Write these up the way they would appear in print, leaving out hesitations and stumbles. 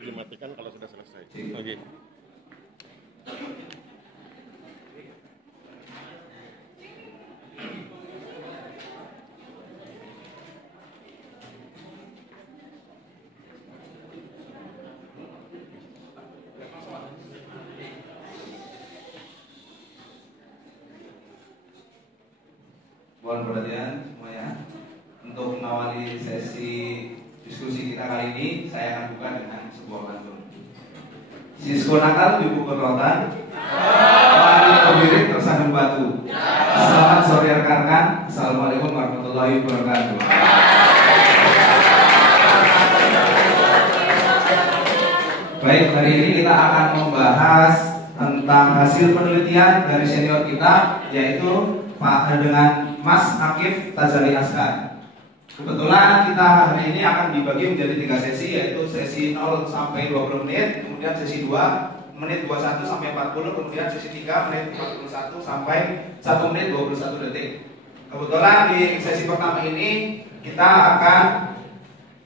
Nanti dimatikan kalau sudah selesai. Oke. Mohon perhatian semuanya. Untuk mengawali sesi diskusi kita kali ini, saya akan buka dengan sebuah pantun. Sisko nakal di pukul rotan, lari pemilik tersandung batu. Selamat sore rekan-rekan. Assalamualaikum warahmatullahi wabarakatuh. Baik, hari ini kita akan membahas tentang hasil penelitian dari senior kita, yaitu dengan Mas Akif Tazali Asgar. Kebetulan kita hari ini akan dibagi menjadi 3 sesi, yaitu sesi 0 sampai 20 menit, kemudian sesi 2 menit 21 sampai 40, kemudian sesi 3 menit 41 sampai 1 menit 21 detik. Kebetulan di sesi pertama ini kita akan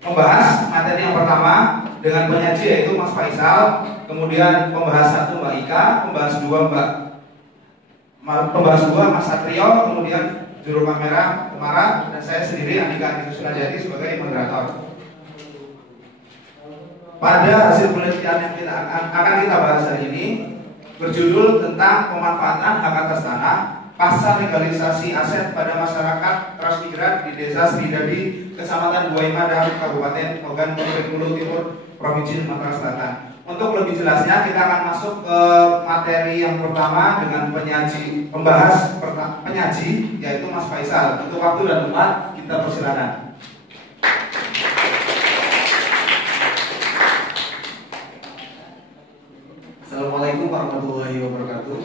membahas materi yang pertama dengan penyaji, yaitu Mas Faisal, kemudian pembahas 1 Mbak Ika, pembahas 2 Mas Satrio, kemudian juru kamera Umara, dan saya sendiri Andika Andi Susnajati sebagai moderator. Pada hasil penelitian yang akan kita bahas hari ini berjudul tentang pemanfaatan hak atas tanah pasca legalisasi aset pada masyarakat transmigran di Desa Sridadi, Kecamatan Buai Madang, Kabupaten Ogan Komering Timur, Provinsi Sumatera Selatan. Untuk lebih jelasnya kita akan masuk ke materi yang pertama dengan pembahas penyaji, yaitu Mas Faisal. Untuk waktu dan tempat kita persilakan. Assalamualaikum warahmatullahi wabarakatuh.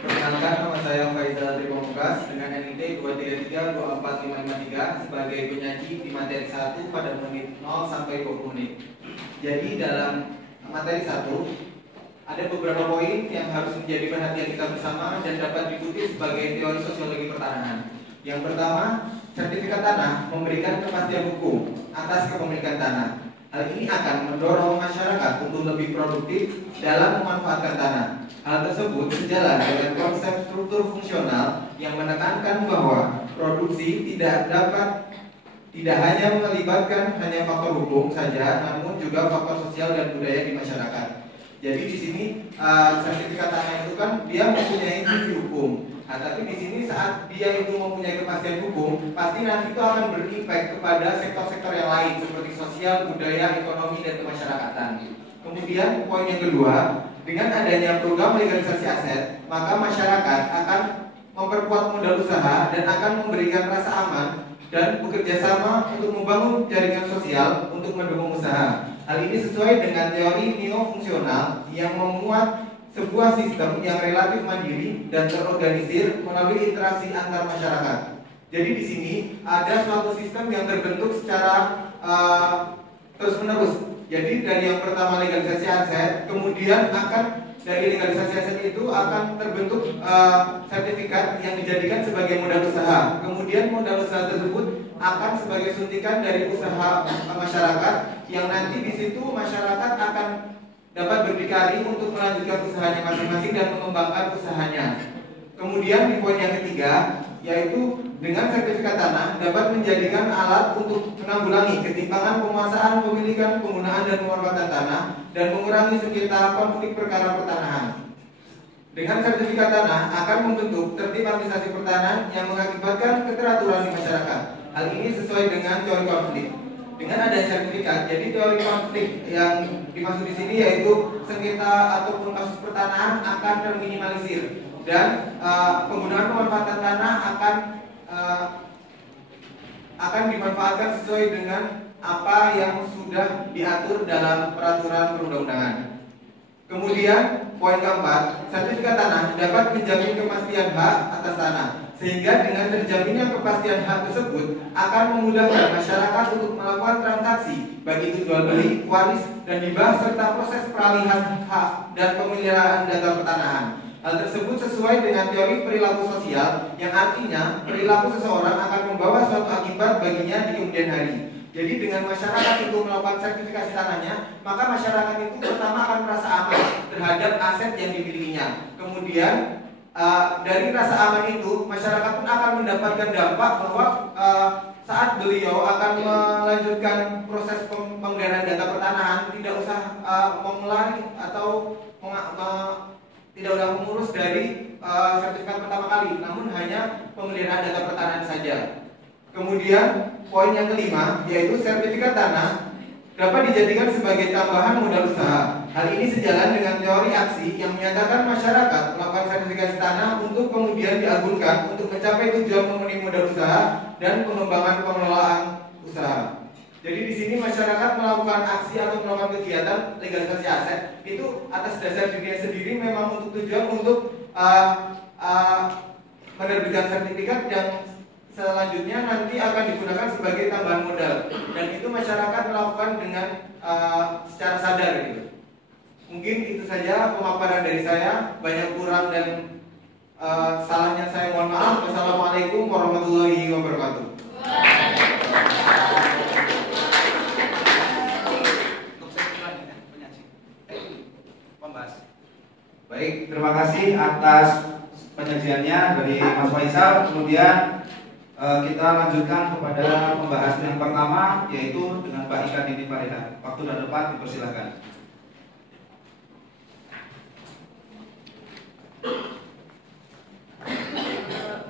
Perkenalkan, nama saya Faisal dari Pamungkas dengan NIT 233-24553 sebagai penyaji di materi 1 pada menit 0 sampai 20 menit. Jadi dalam materi 1 ada beberapa poin yang harus menjadi perhatian kita bersama dan dapat diikuti sebagai teori sosiologi pertanahan. Yang pertama, sertifikat tanah memberikan kepastian hukum atas kepemilikan tanah. Hal ini akan mendorong masyarakat untuk lebih produktif dalam memanfaatkan tanah. Hal tersebut sejalan dengan konsep struktur fungsional yang menekankan bahwa produksi tidak hanya melibatkan hanya faktor hukum saja, namun juga faktor sosial dan budaya di masyarakat. Jadi di sini sertifikat tanah itu kan dia mempunyai fungsi hukum. Nah, tapi di sini saat dia itu mempunyai kepastian hukum, pasti nanti itu akan berimpact kepada sektor-sektor yang lain seperti sosial, budaya, ekonomi, dan kemasyarakatan. Kemudian poin yang kedua, dengan adanya program legalisasi aset, maka masyarakat akan memperkuat modal usaha dan akan memberikan rasa aman dan bekerja sama untuk membangun jaringan sosial untuk mendukung usaha. Hal ini sesuai dengan teori neofungsional yang memuat sebuah sistem yang relatif mandiri dan terorganisir melalui interaksi antar masyarakat. Jadi di sini ada suatu sistem yang terbentuk secara terus-menerus. Jadi dari yang pertama legalisasi aset, kemudian akan dari legalisasi aset itu akan terbentuk sertifikat yang dijadikan sebagai modal usaha. Kemudian modal usaha tersebut akan sebagai suntikan dari usaha masyarakat yang nanti di situ masyarakat akan dapat berdikari untuk melanjutkan usahanya masing-masing dan mengembangkan usahanya. Kemudian di poin yang ketiga, yaitu dengan sertifikat tanah dapat menjadikan alat untuk menanggulangi ketimpangan penguasaan, pemilikan, penggunaan dan pemanfaatan tanah dan mengurangi sengketa konflik perkara pertanahan. Dengan sertifikat tanah akan membentuk tertib administrasi pertanahan yang mengakibatkan keteraturan di masyarakat. Hal ini sesuai dengan teori konflik. Dengan adanya sertifikat, jadi teori konflik yang dimaksud di sini yaitu sengketa ataupun kasus pertanahan akan terminimalisir dan penggunaan pemanfaatan tanah akan dimanfaatkan sesuai dengan apa yang sudah diatur dalam peraturan perundang-undangan. Kemudian poin keempat, sertifikat tanah dapat menjamin kepastian hak atas tanah. Sehingga dengan terjaminnya kepastian hak tersebut akan memudahkan masyarakat untuk melakukan transaksi baik itu jual beli, waris, dan hibah serta proses peralihan hak dan pemeliharaan data pertanahan. Hal tersebut sesuai dengan teori perilaku sosial yang artinya perilaku seseorang akan membawa suatu akibat baginya di kemudian hari. Jadi dengan masyarakat itu melakukan sertifikasi tanahnya, maka masyarakat itu pertama akan merasa aman terhadap aset yang dimilikinya. Kemudian dari rasa aman itu, masyarakat pun akan mendapatkan dampak bahwa saat beliau akan melanjutkan proses pemeliharaan data pertanahan, tidak usah memulai atau tidak usah mengurus dari sertifikat pertama kali, namun hanya pemeliharaan data pertanahan saja. Kemudian poin yang kelima, yaitu sertifikat tanah dapat dijadikan sebagai tambahan modal usaha. Hal ini sejalan dengan teori aksi yang menyatakan masyarakat melakukan sertifikasi tanah untuk kemudian diagunkan untuk mencapai tujuan memenuhi modal usaha dan pengembangan pengelolaan usaha. Jadi di sini masyarakat melakukan aksi atau melakukan kegiatan legalisasi aset itu atas dasar dirinya sendiri, memang untuk tujuan untuk menerbitkan sertifikat yang selanjutnya nanti akan digunakan sebagai tambahan modal, dan itu masyarakat melakukan dengan secara sadar gitu. Mungkin itu saja pemaparan dari saya, banyak kurang dan salahnya saya mohon maaf. Wassalamualaikum warahmatullahi wabarakatuh. Baik, terima kasih atas penyajiannya dari Mas Faisal. Kemudian kita lanjutkan kepada pembahasan yang pertama, yaitu dengan Pak Ika Dini Pareha. Waktu dan tempat dipersilakan.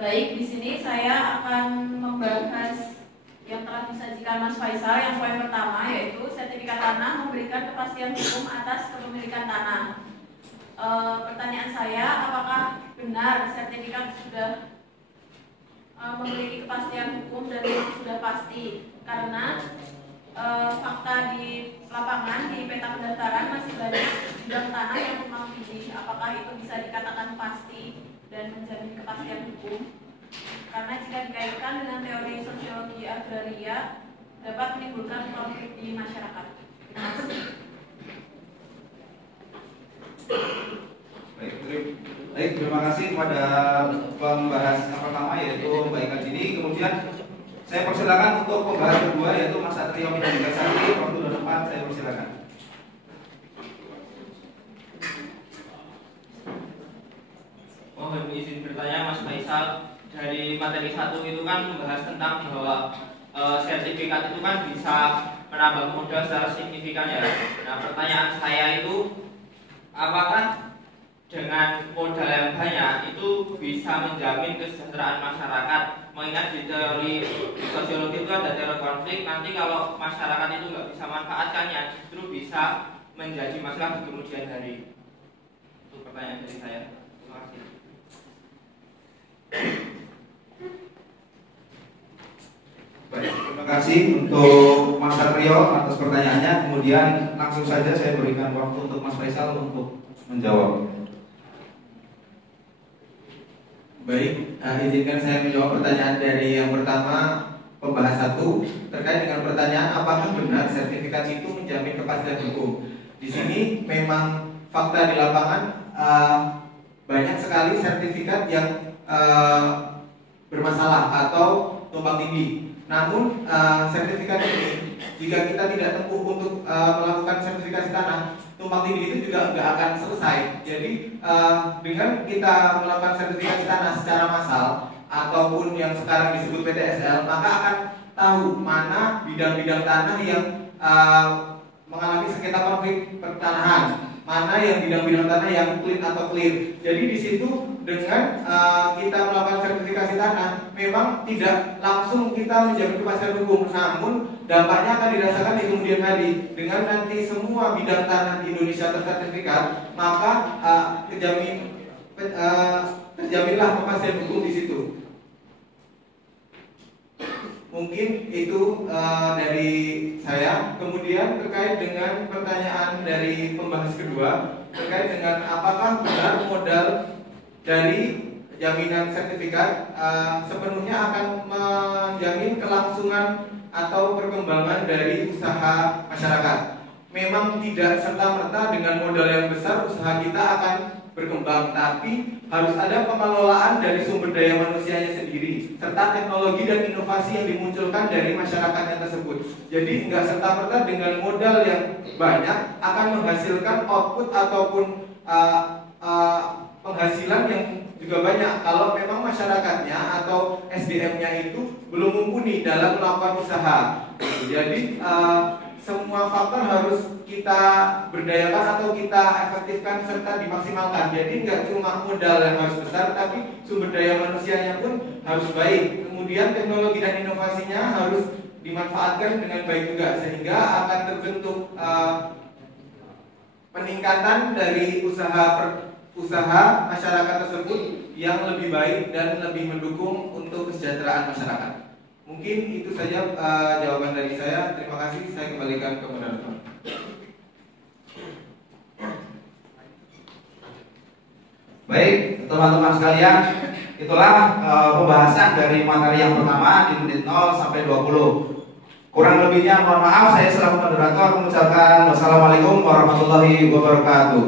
Baik, di sini saya akan membahas yang telah disajikan Mas Faisal. Yang poin pertama yaitu sertifikat tanah memberikan kepastian hukum atas kepemilikan tanah. Pertanyaan saya, apakah benar sertifikat sudah memiliki kepastian hukum dan sudah pasti? Karena fakta di lapangan, di peta pendaftaran masih banyak bidang tanah yang tumpang tindih. Apakah itu bisa dikatakan pasti dan menjamin kepastian hukum? Karena jika dikaitkan dengan teori sosiologi agraria dapat menimbulkan konflik di masyarakat. Terima kasih. Baik, terima kasih kepada pembahas yang pertama, yaitu Mbak Ika Dini. Kemudian saya persilakan untuk pembahas kedua, yaitu Mas Satrio Minandika Sakti. Waktu dan tempat saya persilakan. Mohon izin bertanya Mas Faisal, dari materi 1 itu kan membahas tentang bahwa sertifikat itu kan bisa menambah modal secara signifikan ya. Nah, pertanyaan saya itu, apakah dengan modal yang banyak itu bisa menjamin kesejahteraan masyarakat? Mengingat di teori sosiologi itu ada teori konflik, nanti kalau masyarakat itu nggak bisa manfaatkannya, justru bisa menjadi masalah di kemudian hari. Itu pertanyaan dari saya. Terima kasih. Baik, terima kasih untuk Mas Satrio atas pertanyaannya. Kemudian langsung saja saya berikan waktu untuk Mas Faisal untuk menjawab. Baik, izinkan saya menjawab pertanyaan dari yang pertama, pembahas 1 terkait dengan pertanyaan apakah benar sertifikat itu menjamin kepastian hukum. Di sini memang fakta di lapangan banyak sekali sertifikat yang bermasalah atau tumpang tindih. Namun sertifikat ini jika kita tidak tempuh untuk melakukan sertifikasi tanah, tumpang tindih itu juga nggak akan selesai. Jadi dengan kita melakukan sertifikasi tanah secara massal ataupun yang sekarang disebut PTSL, maka akan tahu mana bidang-bidang tanah yang mengalami sengketa konflik pertanahan, mana yang bidang-bidang tanah yang clean atau clear. Jadi di situ dengan kita melakukan sertifikasi tanah, memang tidak langsung kita menjamin kepastian hukum, namun dampaknya akan dirasakan di kemudian hari. Dengan nanti semua bidang tanah di Indonesia tersertifikat, maka terjaminlah kepastian hukum di situ. Mungkin itu dari saya. Kemudian terkait dengan pertanyaan dari pembahas kedua, terkait dengan apakah benar modal dari jaminan sertifikat sepenuhnya akan menjamin kelangsungan atau perkembangan dari usaha masyarakat. Memang tidak serta-merta dengan modal yang besar usaha kita akan berkembang, tapi harus ada pengelolaan dari sumber daya manusianya sendiri. serta teknologi dan inovasi yang dimunculkan dari masyarakatnya tersebut. Jadi nggak serta-merta dengan modal yang banyak akan menghasilkan output ataupun penghasilan yang juga banyak kalau memang masyarakatnya atau SDM-nya itu belum mumpuni dalam melakukan usaha. Jadi semua faktor harus kita berdayakan atau kita efektifkan serta dimaksimalkan. Jadi nggak cuma modal yang harus besar, tapi sumber daya manusianya pun harus baik. Kemudian teknologi dan inovasinya harus dimanfaatkan dengan baik juga, sehingga akan terbentuk peningkatan dari usaha masyarakat tersebut yang lebih baik dan lebih mendukung untuk kesejahteraan masyarakat. Mungkin itu saja jawaban dari saya. Terima kasih. Saya kembalikan ke moderator. Baik, teman-teman sekalian, itulah pembahasan dari materi yang pertama di menit 0 sampai 20. Kurang lebihnya mohon maaf, saya selaku moderator mengucapkan wassalamualaikum warahmatullahi wabarakatuh.